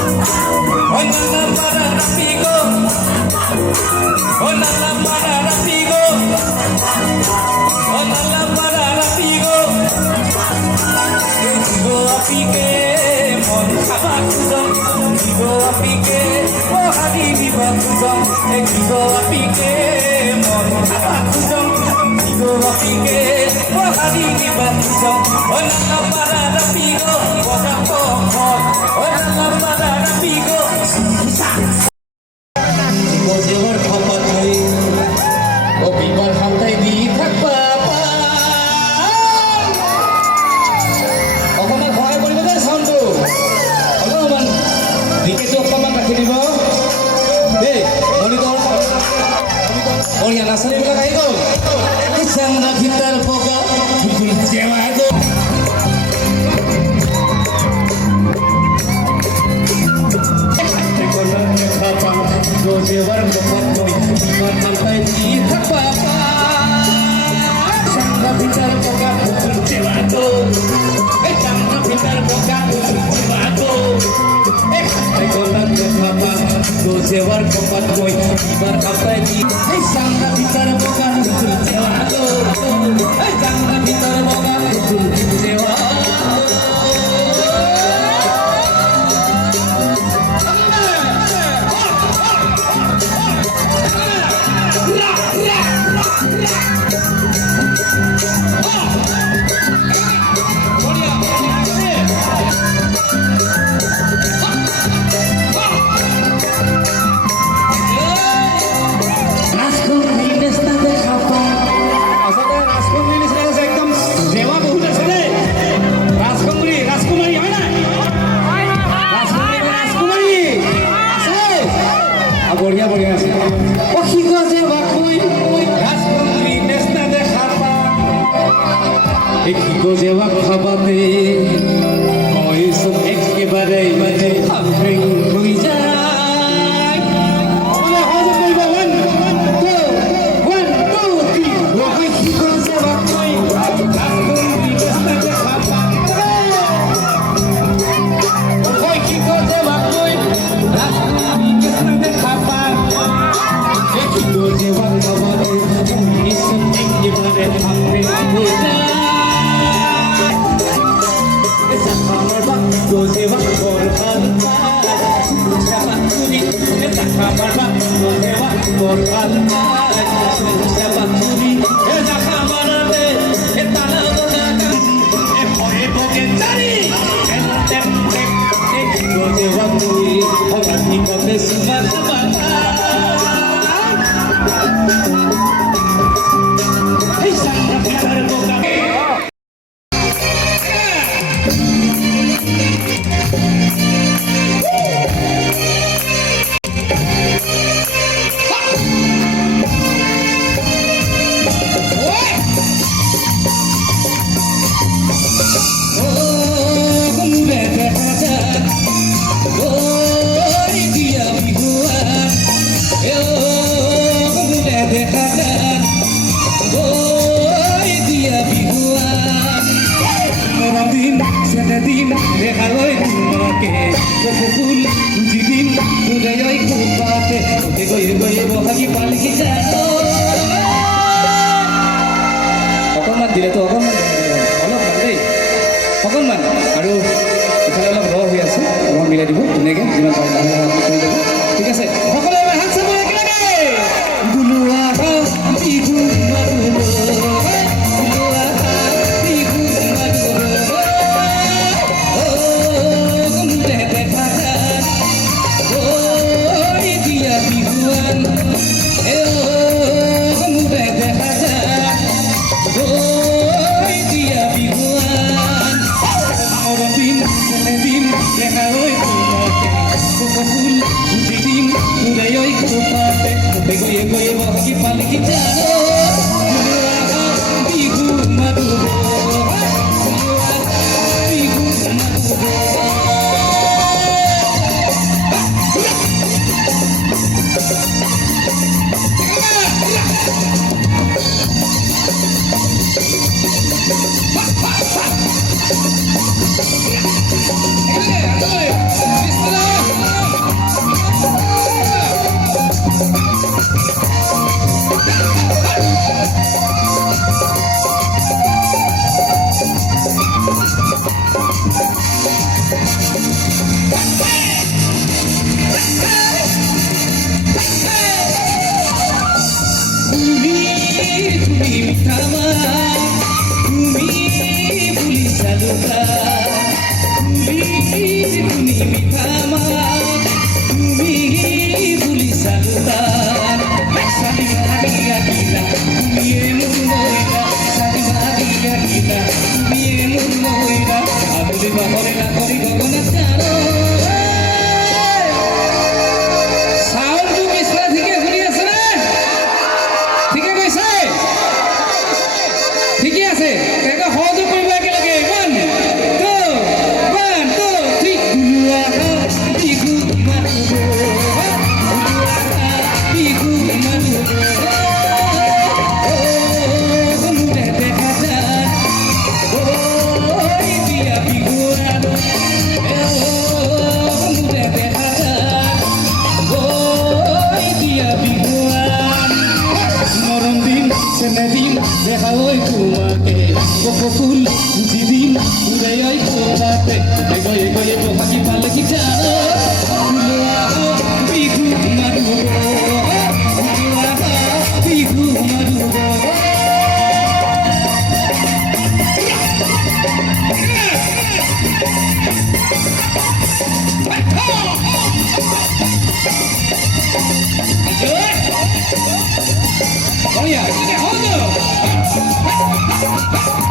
nana para rapigo, nana para rapigo, nana para rapigo. Digo apike, mon kabakuzong. Digo apike, oh habibi bakuzong. Digo apike, mon kabakuzong. Digo apike, oh habibi bakuzong. Nana para rapigo, wakapokon. Nana para rapigo. Bojewar khapat hoy, o bibar khamtai di thakba pa. Okaman hoy bolibo dai sound to. Okaman dike to okaman rakhi dibo. De, monitor. Or ya nasari bila kai ko. Sangna bhitar poka, jewa do. Bojewar khapat hoy, bibar khamtai di thakba pa. Sangna bhitar poka, jewa do. Sangna bhitar poka, jewa do. Bojewar khapat hoy, bibar khamtai di. Sangna bhitar poka, jewa do. Sangna bhitar poka, jewa do. बढ़िया बढ़िया से ओ खिगा से बाकुई राजकुमारी नेस्ता दे खापा एक खिगो जे वा खाबाते ओई सब एक के बारे मजे हमरे हुई जाए ओले हो जे कोई 1 2 3 वो कोई खिगो से बाकुई राजकुमारी नेस्ता दे खापा ओ कोई खिगो से बाकुई राजकुमारी नेस्ता दे खापा Bojewar khapat hoy, isan ekibare hamre hoja. Esa khamar bak bojewar korban kai, sabakuri. Esa khamar bak bojewar korban kai, sabakuri. Esa khamar ate etana donakan, hoye boge jari. Entem tek bojewar hoy, hogati kote subar subata. Hey, Sandra, biar boga. Din dejaloi kumake kokul jidin udayoi kupate goye goye bohagi palki jano অকণমান দিলে তো অকণমান অলপমান দেই অকণমান আৰু ইফালে অলপ ৰ হৈ আছে অকণমান মিলাই দিব ধুনীয়াকৈ যিমান পাৰে কৰি দিব ঠিক আছে সকলোৱে হাত চাব একেলগে বুলুৱা বিহু মাদুলো Bismillah. বহরে না করি গগন চার সাউন্ডটো পিছফালে ঠিকে শুনি আছে নে ঠিকে কৈছে ঠিকে আছে তেনেকৈ সহযোগ কৰিব একেলগে ওৱান টু থ্ৰী বিহু মাৰিব বিহু মাৰিব Semedim deja hoy kumate Poco full ujidim uday ay kumate Ego ego ego haki pale kitano Uluaho bihu marugo Uluaho bihu marugo Oh yeah, hold on.